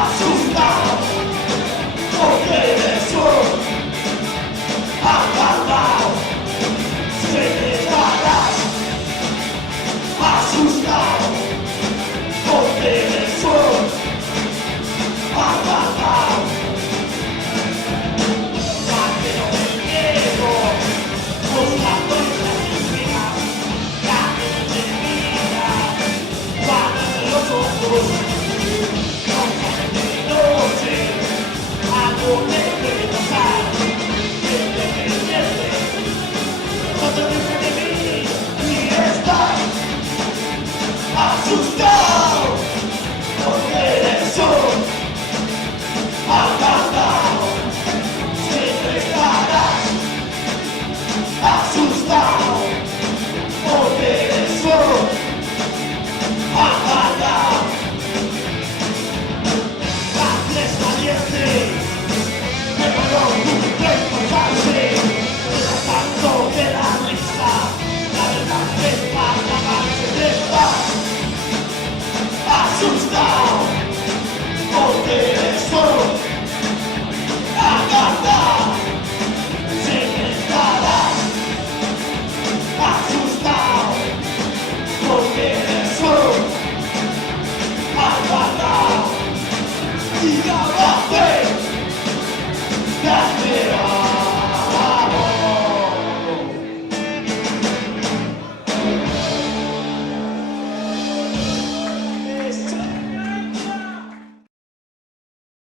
asustado, porque eres un acalmao, se quedarás asustado, porque eres un acalmao. Vaquero del miedo, buscando estadística, caminos de vida, guardas de los ojos, no saben de noche, algo debe de pasar, independiente, no te olvides de mí, y estás asustado, porque eres un acalmao, siempre estarás asustado, porque eres un acalmao. La fiesta caliente, pero no cumple importarse, pero tanto de la risa, la verdad es para acabarse de estar asustado, porque eres un acalmao, siempre estarás asustado, porque eres un acalmao. Y ahora ven, dame